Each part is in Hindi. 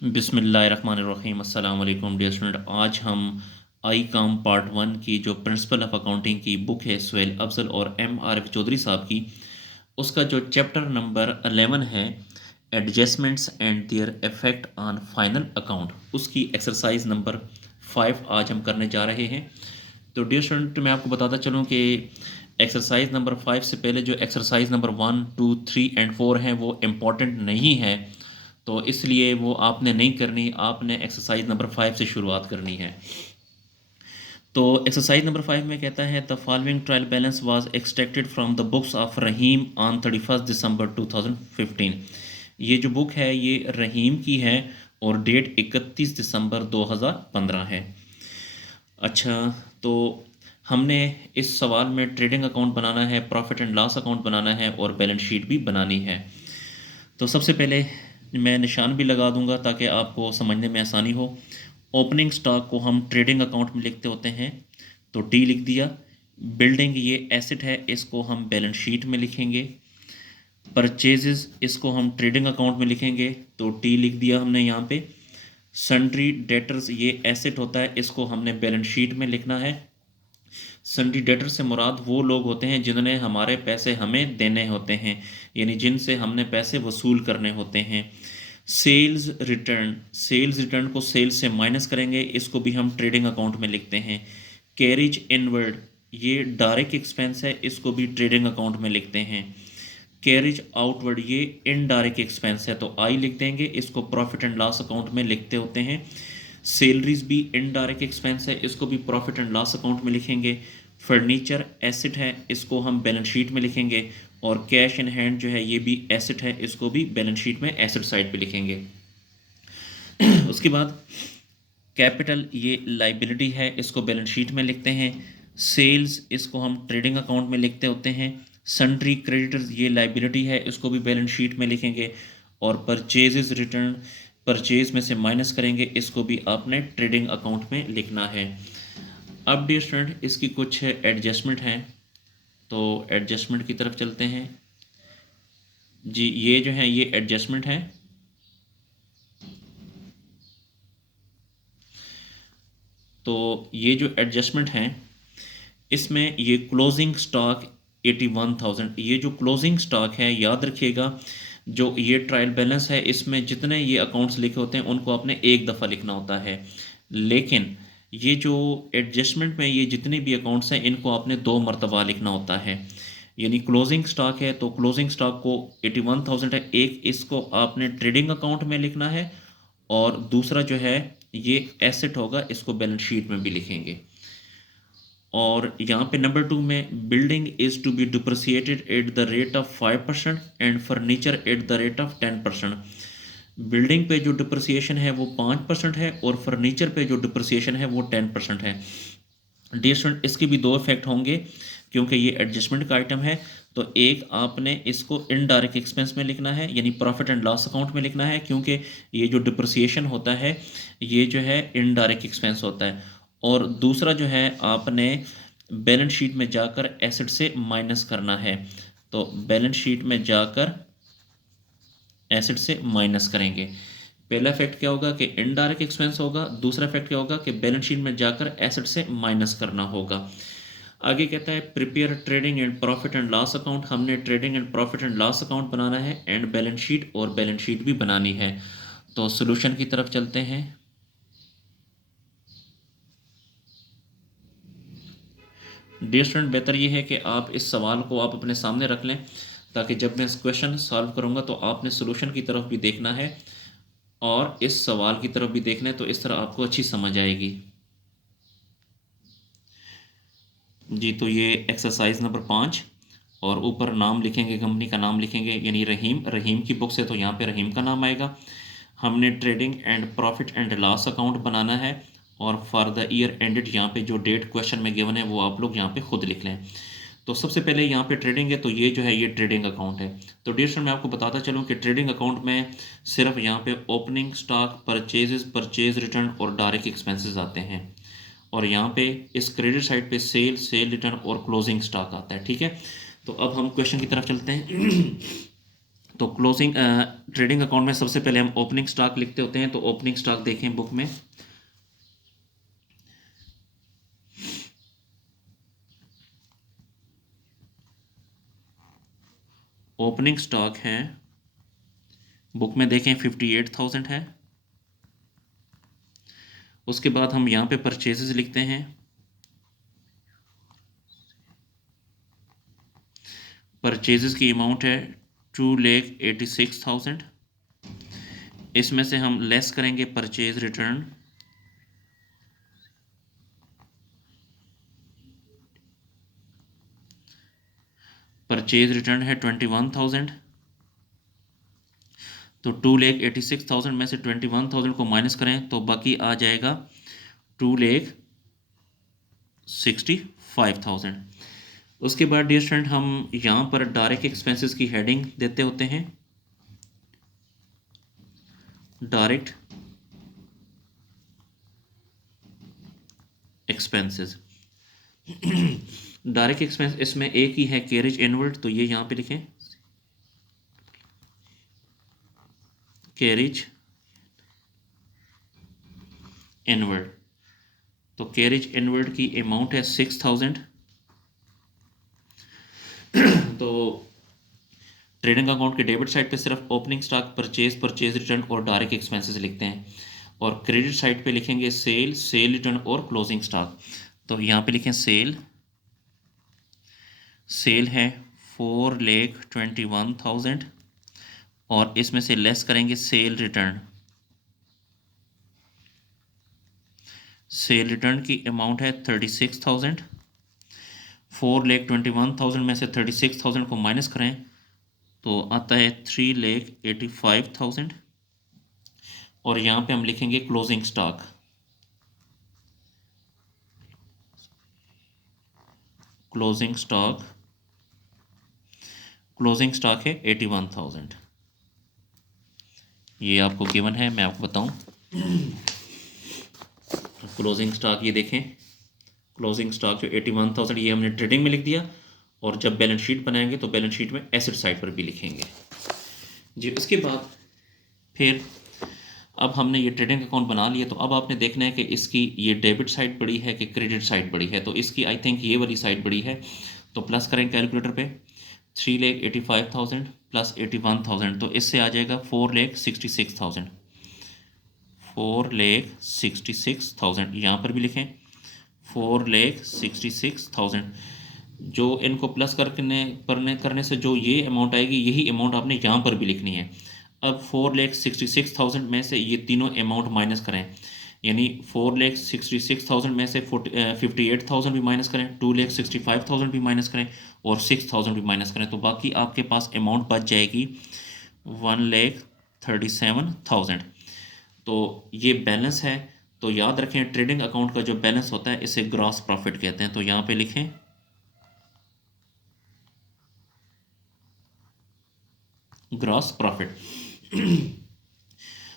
बिस्मिल्लाहिर्रहमानिर्रहीम अस्सलाम वालेकुम डियर स्टूडेंट। आज हम आई काम पार्ट वन की जो प्रिंसिपल ऑफ अकाउंटिंग की बुक है सुहेल अफजल और MRF चौधरी साहब की, उसका जो चैप्टर नंबर 11 है adjustments and their effect on final account, उसकी एक्सरसाइज नंबर 5 आज हम करने जा रहे हैं। तो डियर स्टूडेंट, मैं आपको बताता चलूँ कि एक्सरसाइज नंबर 5 से पहले जो एक्सरसाइज नंबर 1, 2, 3 एंड 4 हैं वो इम्पॉर्टेंट नहीं है, तो इसलिए वो आपने नहीं करनी, आपने एक्सरसाइज नंबर 5 से शुरुआत करनी है। तो एक्सरसाइज नंबर 5 में कहता है the following trial balance was extracted from the books of Rahim on 31 दिसंबर 2015। ये जो बुक है ये रहीम की है और डेट 31 दिसंबर 2015 है। अच्छा, तो हमने इस सवाल में ट्रेडिंग अकाउंट बनाना है, प्रॉफिट एंड लॉस अकाउंट बनाना है और बैलेंस शीट भी बनानी है। तो सबसे पहले मैं निशान भी लगा दूंगा ताकि आपको समझने में आसानी हो। ओपनिंग स्टॉक को हम ट्रेडिंग अकाउंट में लिखते होते हैं, तो टी लिख दिया। बिल्डिंग ये एसेट है, इसको हम बैलेंस शीट में लिखेंगे। परचेजेस इसको हम ट्रेडिंग अकाउंट में लिखेंगे, तो टी लिख दिया हमने यहाँ पे। सन्ड्री डेटर्स ये एसेट होता है, इसको हमने बैलेंस शीट में लिखना है। सन्ड्री डेटर से मुराद वो लोग होते हैं जिन्होंने हमारे पैसे हमें देने होते हैं, यानी जिनसे हमने पैसे वसूल करने होते हैं। सेल्स रिटर्न को सेल्स से माइनस करेंगे, इसको भी हम ट्रेडिंग अकाउंट में लिखते हैं। कैरिज इनवर्ड ये डायरेक्ट एक्सपेंस है, इसको भी ट्रेडिंग अकाउंट में लिखते हैं। कैरिज आउटवर्ड ये इनडायरेक्ट एक्सपेंस है, तो आई लिख देंगे, इसको प्रॉफिट एंड लॉस अकाउंट में लिखते होते हैं। सैलरीज भी इनडायरेक्ट एक्सपेंस है, इसको भी प्रॉफिट एंड लॉस अकाउंट में लिखेंगे। फर्नीचर एसेट है, इसको हम बैलेंस शीट में लिखेंगे। और कैश इन हैंड जो है ये भी एसेट है, इसको भी बैलेंस शीट में एसेट साइड पे लिखेंगे। उसके बाद कैपिटल ये लाइबिलिटी है, इसको बैलेंस शीट में लिखते हैं। सेल्स इसको हम ट्रेडिंग अकाउंट में लिखते होते हैं। सन्ड्री क्रेडिटर्स ये लाइबिलिटी है, इसको भी बैलेंस शीट में लिखेंगे। और परचेजेस रिटर्न परचेज में से माइनस करेंगे, इसको भी आपने ट्रेडिंग अकाउंट में लिखना है। अब डियर स्टूडेंट, इसकी कुछ एडजस्टमेंट हैं, तो एडजस्टमेंट की तरफ चलते हैं जी। ये जो है ये एडजस्टमेंट है। तो ये जो एडजस्टमेंट हैं इसमें ये क्लोजिंग स्टॉक 81,000, ये जो क्लोजिंग स्टॉक है याद रखिएगा, जो ये ट्रायल बैलेंस है इसमें जितने ये अकाउंट्स लिखे होते हैं उनको आपने एक दफ़ा लिखना होता है। लेकिन ये जो एडजस्टमेंट में ये जितने भी अकाउंट्स हैं इनको आपने 2 मरतबा लिखना होता है। यानी क्लोजिंग स्टॉक है तो क्लोजिंग स्टॉक को 81,000 है, एक इसको आपने ट्रेडिंग अकाउंट में लिखना है और दूसरा जो है ये एसेट होगा, इसको बैलेंस शीट में भी लिखेंगे। और यहाँ पे नंबर 2 में building is to be depreciated at the rate of 5% and furniture at the rate of 10%। Building पे जो डिप्रिसिएशन है वो 5% है और फर्नीचर पे जो डिप्रिसिएशन है वो 10% है। डियर स्टूडेंट, इसके भी दो इफेक्ट होंगे क्योंकि ये एडजस्टमेंट का आइटम है। तो एक आपने इसको इनडायरेक्ट एक्सपेंस में लिखना है, यानी प्रॉफिट एंड लॉस अकाउंट में लिखना है, क्योंकि ये जो डिप्रिसिएशन होता है ये जो है इनडायरेक्ट एक्सपेंस होता है। और दूसरा जो है आपने बैलेंस शीट में जाकर एसेट से माइनस करना है, तो बैलेंस शीट में जाकर एसेट से माइनस करेंगे। पहला इफेक्ट क्या होगा कि इनडायरेक्ट एक्सपेंस होगा, दूसरा इफेक्ट क्या होगा कि बैलेंस शीट में जाकर एसेट से माइनस करना होगा। आगे कहता है prepare trading and profit and loss account, हमने trading and profit and loss account बनाना है एंड बैलेंस शीट, और बैलेंस शीट भी बनानी है। तो सोल्यूशन की तरफ चलते हैं। डियर स्टूडेंट, बेहतर ये है कि आप इस सवाल को आप अपने सामने रख लें ताकि जब मैं इस क्वेश्चन सॉल्व करूंगा तो आपने सोल्यूशन की तरफ भी देखना है और इस सवाल की तरफ भी देखना है, तो इस तरह आपको अच्छी समझ आएगी जी। तो ये एक्सरसाइज नंबर 5 और ऊपर नाम लिखेंगे, कंपनी का नाम लिखेंगे, यानी रहीम, रहीम की बुक से तो यहाँ पे रहीम का नाम आएगा। हमने trading and profit and loss account बनाना है और फॉर द ईयर एंडेड यहाँ पे जो डेट क्वेश्चन में गिवन है वो आप लोग यहाँ पे खुद लिख लें। तो सबसे पहले यहाँ पे ट्रेडिंग है, तो ये जो है ये ट्रेडिंग अकाउंट है। तो डियर स्टूडेंट, मैं आपको बताता चलूँ कि ट्रेडिंग अकाउंट में सिर्फ यहाँ पे ओपनिंग स्टॉक, परचेज रिटर्न और डायरेक्ट एक्सपेंसेस आते हैं, और यहाँ पे इस क्रेडिट साइड पे सेल रिटर्न और क्लोजिंग स्टॉक आता है। ठीक है, तो अब हम क्वेश्चन की तरफ चलते हैं। तो क्लोजिंग ट्रेडिंग अकाउंट में सबसे पहले हम ओपनिंग स्टॉक लिखते होते हैं। तो ओपनिंग स्टॉक देखें बुक में, ओपनिंग स्टॉक है बुक में देखें 58,000 है। उसके बाद हम यहाँ पे परचेजेस लिखते हैं। परचेजेस की अमाउंट है 2,86,000। इसमें से हम लेस करेंगे परचेज रिटर्न, परचेज रिटर्न है 21,000। तो 2,86,000 में से 21,000 को माइनस करें तो बाकी आ जाएगा 2,65,000। उसके बाद डियर स्टूडेंट हम यहाँ पर डायरेक्ट एक्सपेंसेस की हेडिंग देते होते हैं, डायरेक्ट एक्सपेंसेस। डायरेक्ट एक्सपेंस इसमें एक ही है कैरेज इनवर्ड, तो ये यहाँ पे लिखें कैरेज इनवर्ड। तो कैरेज इनवर्ड की अमाउंट है 6,000। तो ट्रेडिंग अकाउंट के डेबिट साइड पे सिर्फ opening stock, purchase, purchase return और डायरेक्ट एक्सपेंसेस लिखते हैं, और क्रेडिट साइड पे लिखेंगे सेल, सेल रिटर्न और क्लोजिंग स्टॉक। तो यहाँ पे लिखें सेल, सेल है 4,21,000 और इसमें से लेस करेंगे सेल रिटर्न, सेल रिटर्न की अमाउंट है 36,000। 4,21,000 में से 36,000 को माइनस करें तो आता है 3,85,000। और यहाँ पे हम लिखेंगे closing stock, closing stock, closing stock है 81,000। ये आपको गिवन है, मैं आपको बताऊं क्लोजिंग स्टॉक ये देखें, क्लोजिंग स्टॉक जो 81,000 ये हमने ट्रेडिंग में लिख दिया, और जब बैलेंस शीट बनाएंगे तो बैलेंस शीट में एसेट साइड पर भी लिखेंगे जी। उसके बाद फिर अब हमने ये ट्रेडिंग अकाउंट बना लिया, तो अब आपने देखना है कि इसकी ये डेबिट साइड बड़ी है कि क्रेडिट साइड बड़ी है। तो इसकी आई थिंक ये वाली साइड बड़ी है, तो प्लस करें कैलकुलेटर पे 3,85,000 प्लस 81,000, तो इससे आ जाएगा 4,66,000, 4,66,000। यहाँ पर भी लिखें 4,66,000। जो इनको प्लस करने से जो ये अमाउंट आएगी, यही अमाउंट आपने यहाँ पर भी लिखनी है। अब 4,66,000 में से ये तीनों अमाउंट माइनस करें, यानी 4,66,000 में से 58,000 भी माइनस करें, 2,65,000 भी माइनस करें और 6,000 भी माइनस करें, तो बाकी आपके पास अमाउंट बच जाएगी 1,37,000। तो ये बैलेंस है। तो याद रखें ट्रेडिंग अकाउंट का जो बैलेंस होता है इसे ग्रॉस प्रॉफिट कहते हैं। तो यहाँ पे लिखें ग्रॉस प्रॉफिट।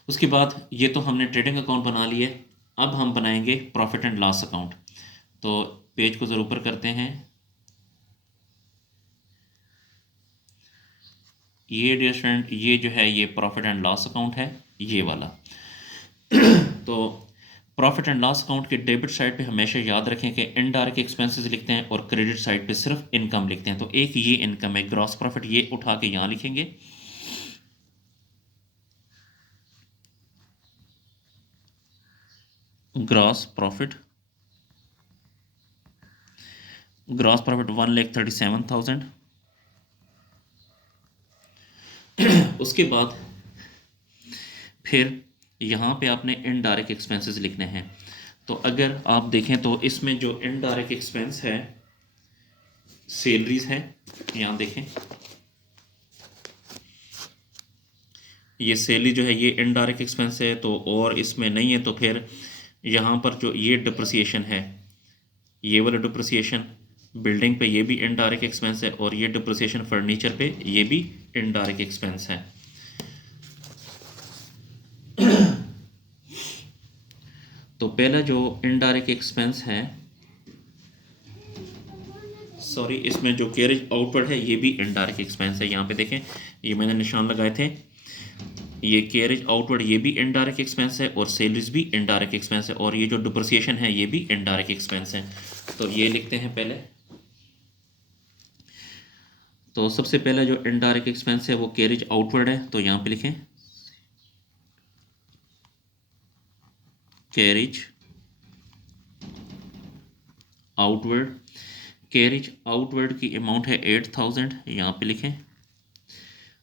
उसके बाद ये तो हमने ट्रेडिंग अकाउंट बना लिए, अब हम बनाएंगे प्रॉफिट एंड लॉस अकाउंट। तो पेज को ज़रा ऊपर करते हैं। ये डियर स्टूडेंट ये जो है ये प्रॉफिट एंड लॉस अकाउंट है, ये वाला। तो प्रॉफिट एंड लॉस अकाउंट के डेबिट साइड पे हमेशा याद रखें कि इनडायरेक्ट एक्सपेंसेस लिखते हैं और क्रेडिट साइड पे सिर्फ इनकम लिखते हैं। तो एक ये इनकम है ग्रॉस प्रॉफिट, ये उठा के यहाँ लिखेंगे। Gross profit, gross profit 1,37,000। उसके बाद फिर यहाँ पे आपने इनडायरेक्ट एक्सपेंसेस लिखने हैं। तो अगर आप देखें तो इसमें जो इनडायरेक्ट एक्सपेंस है सैलरीज है, यहाँ देखें ये सैलरी जो है ये इनडायरेक्ट एक्सपेंस है, तो और इसमें नहीं है। तो फिर यहाँ पर जो ये डिप्रिसिएशन है, ये वाला डिप्रिसिएशन बिल्डिंग पे ये भी इनडायरेक्ट एक्सपेंस है, और ये डिप्रिसिएशन फर्नीचर पे ये भी इनडायरेक्ट एक्सपेंस है। तो पहला जो इनडायरेक्ट एक्सपेंस है सॉरी, इसमें जो कैरेज आउटवर्ड है ये भी इनडायरेक्ट एक्सपेंस है। यहाँ पे देखें, ये मैंने निशान लगाए थे, ये कैरेज आउटवर्ड ये भी इनडायरेक्ट एक्सपेंस है और सैलरीज भी इनडायरेक्ट एक्सपेंस है, और ये जो डिप्रिसिएशन है ये भी इनडायरेक्ट एक्सपेंस है। तो ये लिखते हैं पहले। तो सबसे पहला जो इनडायरेक्ट एक्सपेंस है वो कैरेज आउटवर्ड है, तो यहाँ पे लिखें कैरेज आउटवर्ड। कैरेज आउटवर्ड की अमाउंट है 8000, यहाँ पे लिखें।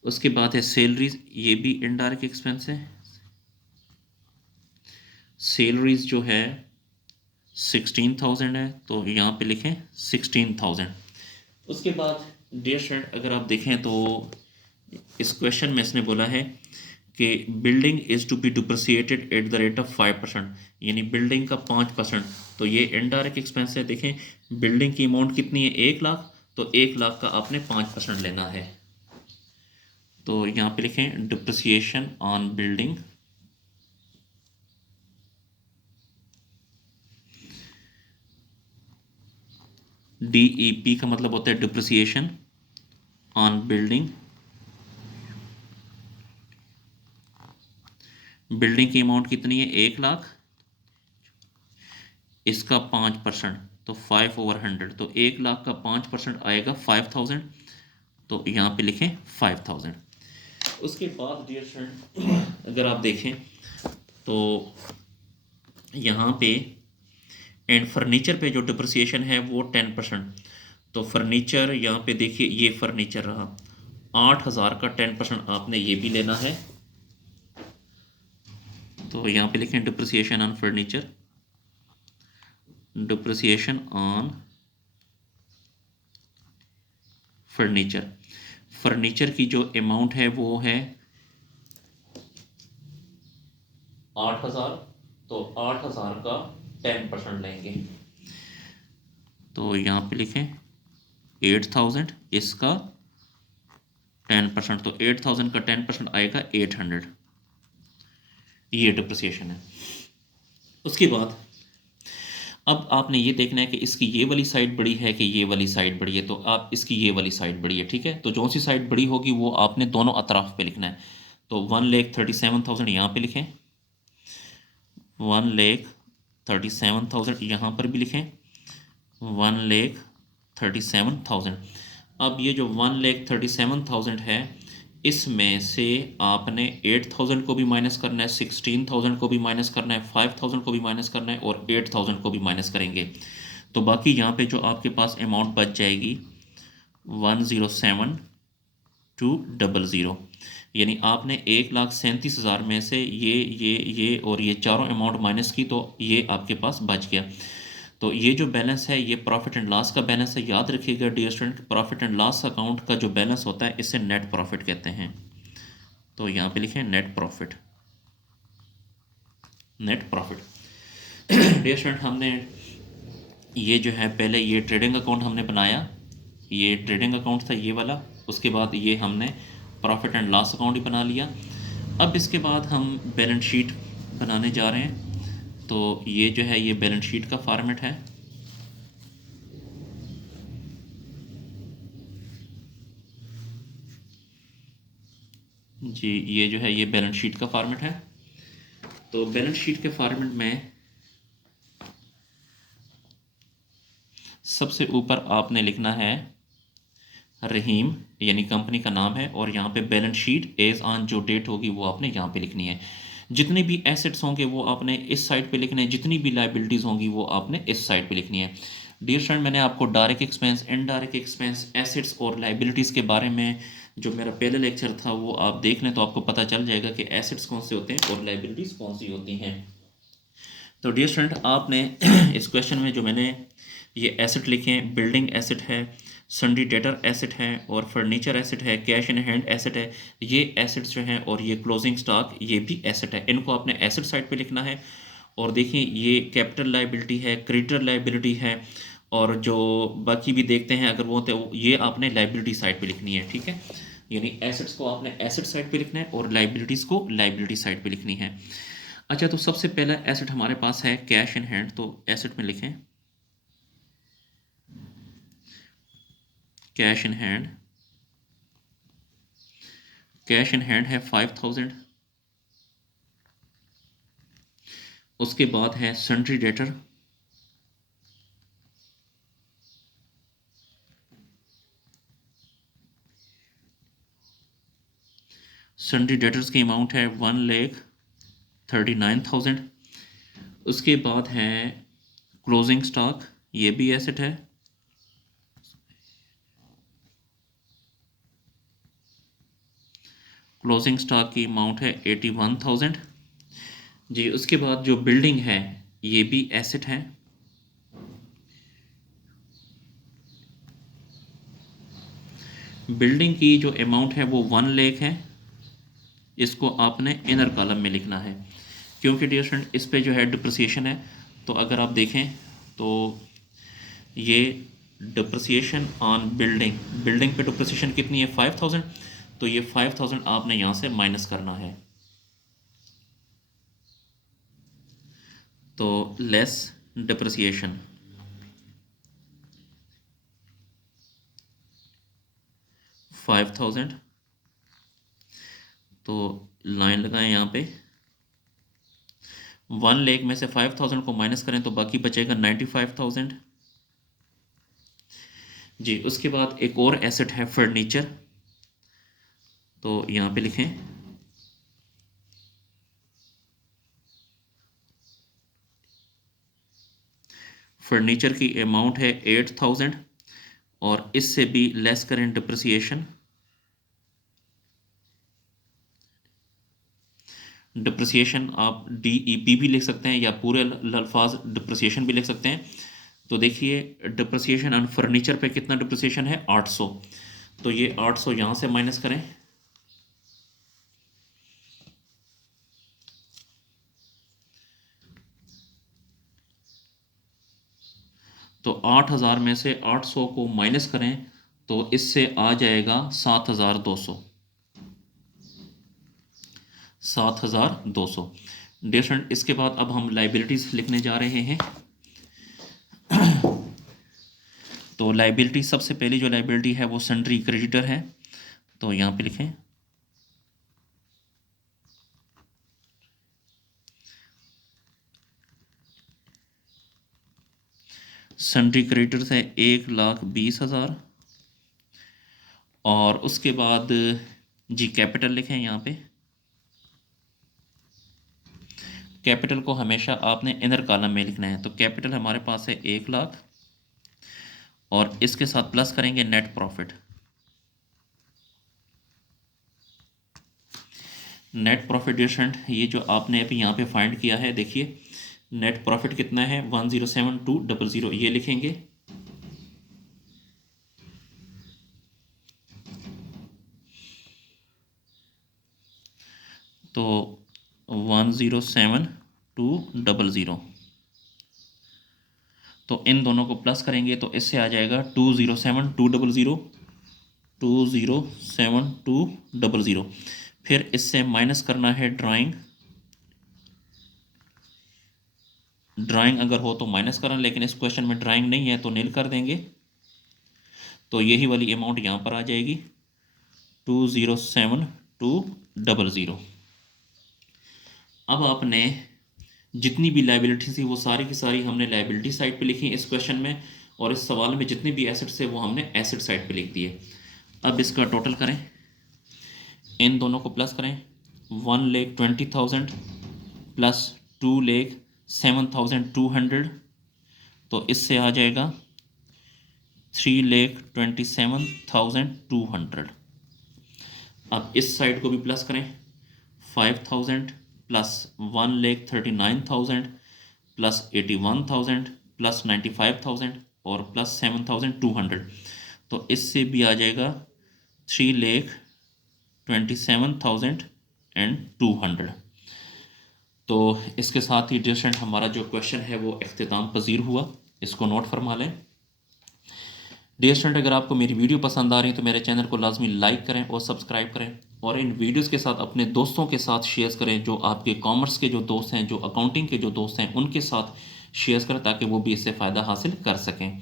उसके बाद है सैलरीज, ये भी इनडायरेक्ट एक्सपेंस है। सैलरीज जो है 16000 है, तो यहाँ पे लिखें 16000। उसके बाद डियर स्टूडेंट, अगर आप देखें तो इस क्वेश्चन में इसने बोला है कि building is to be depreciated at the rate of 5%, यानी बिल्डिंग का 5%। तो ये इनडायरेक्ट एक्सपेंस है। देखें, बिल्डिंग की अमाउंट कितनी है, 1 लाख, तो 1 लाख का आपने 5% लेना है। तो यहाँ पे लिखें डिप्रिसिएशन ऑन बिल्डिंग DEP का मतलब होता है डिप्रिसिएशन ऑन बिल्डिंग। बिल्डिंग की अमाउंट कितनी है, 1 लाख, इसका 5%, तो 5/100, तो 1 लाख का 5% आएगा 5000, तो यहाँ पे लिखें 5000। उसके बाद डियर फ्रेंड, अगर आप देखें तो यहाँ पे एंड फर्नीचर पे जो डिप्रिसिएशन है वो 10%। तो फर्नीचर यहाँ पे देखिए, ये फर्नीचर रहा 8000 का 10% आपने ये भी लेना है। तो यहाँ पे लिखें depreciation on furniture, depreciation on furniture. Furniture की जो अमाउंट है वो है 8000, तो 8000 का 10% लेंगे, तो यहाँ पे लिखें 8000, इसका 10%, तो 8000 का 10% आएगा 800, ये डिप्रिसिएशन है। उसके बाद अब आपने ये देखना है कि इसकी ये वाली साइड बड़ी है कि ये वाली साइड बड़ी है, तो आप इसकी ये वाली साइड बड़ी है, ठीक है। तो जो सी साइड बड़ी होगी वो आपने दोनों अतराफ पे लिखना है। तो 1,37,000 यहाँ पे लिखें, 1,37,000 यहाँ पर भी लिखें, 1,37,000। अब ये जो 1,37,000 है, इसमें से आपने 8,000 को भी माइनस करना है, 16,000 को भी माइनस करना है, 5,000 को भी माइनस करना है और 8,000 को भी माइनस करेंगे। तो बाकी यहाँ पे जो आपके पास अमाउंट बच जाएगी 107,200, यानी आपने 1,37,000 में से ये और ये चारों अमाउंट माइनस की, तो ये आपके पास बच गया। तो ये जो बैलेंस है ये प्रॉफिट एंड लॉस का बैलेंस है। याद रखिएगा dear student, profit and loss account का जो बैलेंस होता है इसे नेट प्रॉफिट कहते हैं। तो यहाँ पे लिखें net profit, net profit. Dear student, हमने ये जो है पहले ये ट्रेडिंग अकाउंट हमने बनाया, ये ट्रेडिंग अकाउंट था ये वाला। उसके बाद ये हमने प्रॉफिट एंड लॉस अकाउंट ही बना लिया। अब इसके बाद हम बैलेंस शीट बनाने जा रहे हैं। तो ये जो है ये बैलेंस शीट का फॉर्मेट है। जी, ये जो है ये बैलेंस शीट का फॉर्मेट है। तो बैलेंस शीट के फॉर्मेट में सबसे ऊपर आपने लिखना है रहीम, यानी कंपनी का नाम है, और यहाँ पे बैलेंस शीट एज ऑन जो डेट होगी वो आपने यहाँ पे लिखनी है। जितने भी एसेट्स होंगे वो आपने इस साइड पे लिखने हैं, जितनी भी लाइबिलिटीज़ होंगी वो आपने इस साइड पे लिखनी है। डियर फ्रेंड, मैंने आपको direct expense, indirect expense, assets और लाइबिलिटीज़ के बारे में जो मेरा पहला लेक्चर था वो आप देख लें, तो आपको पता चल जाएगा कि एसेट्स कौन से होते हैं और लाइबिलिटीज़ कौन सी होती हैं। तो डियर स्टूडेंट, आपने इस क्वेश्चन में जो मैंने ये एसेट लिखे हैं, बिल्डिंग एसेट है, सन्डी डेटर एसेट है और फर्नीचर एसेट है, कैश इन हैंड एसेट है, ये एसेट्स जो हैं, और ये क्लोजिंग स्टॉक ये भी एसेट है। इनको आपने एसेट साइड पे लिखना है। और देखिए, ये कैपिटल लाइबिलिटी है, क्रेडिटर लाइबिलिटी है, और जो बाकी भी देखते हैं अगर वो, तो ये आपने लाइबिलिटी साइड पे लिखनी है, ठीक है। यानी एसेट्स को आपने एसेट साइड पे लिखना है और लाइबिलिटीज़ को लाइबिलिटी साइड पे लिखनी है। अच्छा, तो सबसे पहला एसेट हमारे पास है कैश इन हैंड, तो एसेट में लिखें cash in hand, cash in hand है 5000। उसके बाद है सन्ड्री डेटर, सन्ड्री डेटर्स की अमाउंट है 1,39,000। उसके बाद है क्लोजिंग स्टॉक, ये भी एसेट है, क्लोजिंग स्टॉक की अमाउंट है 81,000 जी। उसके बाद जो बिल्डिंग है ये भी एसेट है, बिल्डिंग की जो अमाउंट है वो 1 लाख है। इसको आपने इनर कॉलम में लिखना है क्योंकि डियर स्टूडेंट इस पे जो है डिप्रिसिएशन है। तो अगर आप देखें तो ये डिप्रिसिएशन ऑन बिल्डिंग, बिल्डिंग पे डिप्रिसिएशन कितनी है 5000, तो ये 5000 आपने यहाँ से माइनस करना है। तो लेस डिप्रिसिएशन, $5,000। तो लाइन लगाएं यहाँ पे, 1 लाख में से 5000 को माइनस करें तो बाकी बचेगा 95,000 जी। उसके बाद एक और एसेट है फर्नीचर, तो यहाँ पे लिखें फर्नीचर की अमाउंट है 8000 और इससे भी लेस करें डिप्रिसिएशन, डिप्रिसिएशन आप DEP भी लिख सकते हैं या पूरे अल्फाज डिप्रिसिएशन भी लिख सकते हैं। तो देखिए डिप्रिसिएशन ऑन फर्नीचर पे कितना डिप्रिसिएशन है 800, तो ये 800 यहाँ से माइनस करें, तो 8000 में से 800 को माइनस करें तो इससे आ जाएगा 7200, 7200 डियर स्टूडेंट। इसके बाद अब हम लाइबिलिटीज लिखने जा रहे हैं। तो लाइबिलिटी, सबसे पहली जो लाइबिलिटी है वो सन्ड्री क्रेडिटर है, तो यहाँ पे लिखें सन्ड्री क्रेडिटर्स है 1,20,000 और उसके बाद जी कैपिटल लिखें यहाँ पे, कैपिटल को हमेशा आपने इनर कॉलम में लिखना है। तो कैपिटल हमारे पास है 1 लाख और इसके साथ प्लस करेंगे net profit, net profit distant ये जो आपने अभी यहाँ पे फाइंड किया है, देखिए नेट प्रॉफिट कितना है 1,07,200 ये लिखेंगे। तो 1,07,200, तो इन दोनों को प्लस करेंगे तो इससे आ जाएगा 2,07,200, 2,07,200। फिर इससे माइनस करना है ड्राइंग, ड्राइंग अगर हो तो माइनस करना, लेकिन इस क्वेश्चन में ड्राइंग नहीं है तो नील कर देंगे। तो यही वाली अमाउंट यहाँ पर आ जाएगी 2,07,200। अब आपने जितनी भी लाइबिलिटी थी वो सारी की सारी हमने लाइबिलिटी साइड पे लिखी इस क्वेश्चन में, और इस सवाल में जितने भी एसेट्स थे वो हमने एसेट साइड पे लिख दिए। अब इसका टोटल करें, इन दोनों को प्लस करें, 1,20,000 प्लस 2,07,200, तो इससे आ जाएगा 3,27,200। अब इस साइड को भी प्लस करें, 5,000 प्लस 1,39,000 प्लस 81,000 प्लस 95,000 और प्लस 7,200, तो इससे भी आ जाएगा 3,27,200। तो इसके साथ ही डियर स्टूडेंट हमारा जो क्वेश्चन है वो इख्तिताम पजीर हुआ, इसको नोट फरमा लें। डियर स्टूडेंट अगर आपको मेरी वीडियो पसंद आ रही है तो मेरे चैनल को लाजमी लाइक करें और सब्सक्राइब करें, और इन वीडियोस के साथ अपने दोस्तों के साथ शेयर करें, जो आपके कॉमर्स के जो दोस्त हैं, जो अकाउंटिंग के जो दोस्त हैं उनके साथ शेयर करें ताकि वो भी इससे फ़ायदा हासिल कर सकें।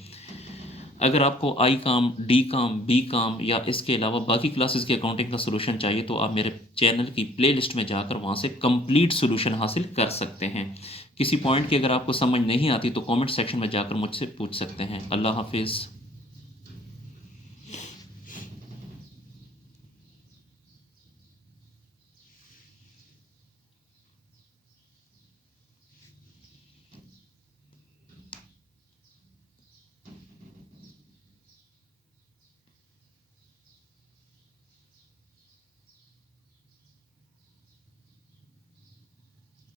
अगर आपको आई काम, डी काम, बी काम या इसके अलावा बाकी क्लासेस के अकाउंटिंग का सोल्यूशन चाहिए तो आप मेरे चैनल की प्लेलिस्ट में जाकर वहाँ से कंप्लीट सोल्यूशन हासिल कर सकते हैं। किसी पॉइंट की अगर आपको समझ नहीं आती तो कमेंट सेक्शन में जाकर मुझसे पूछ सकते हैं। अल्लाह हाफिज़।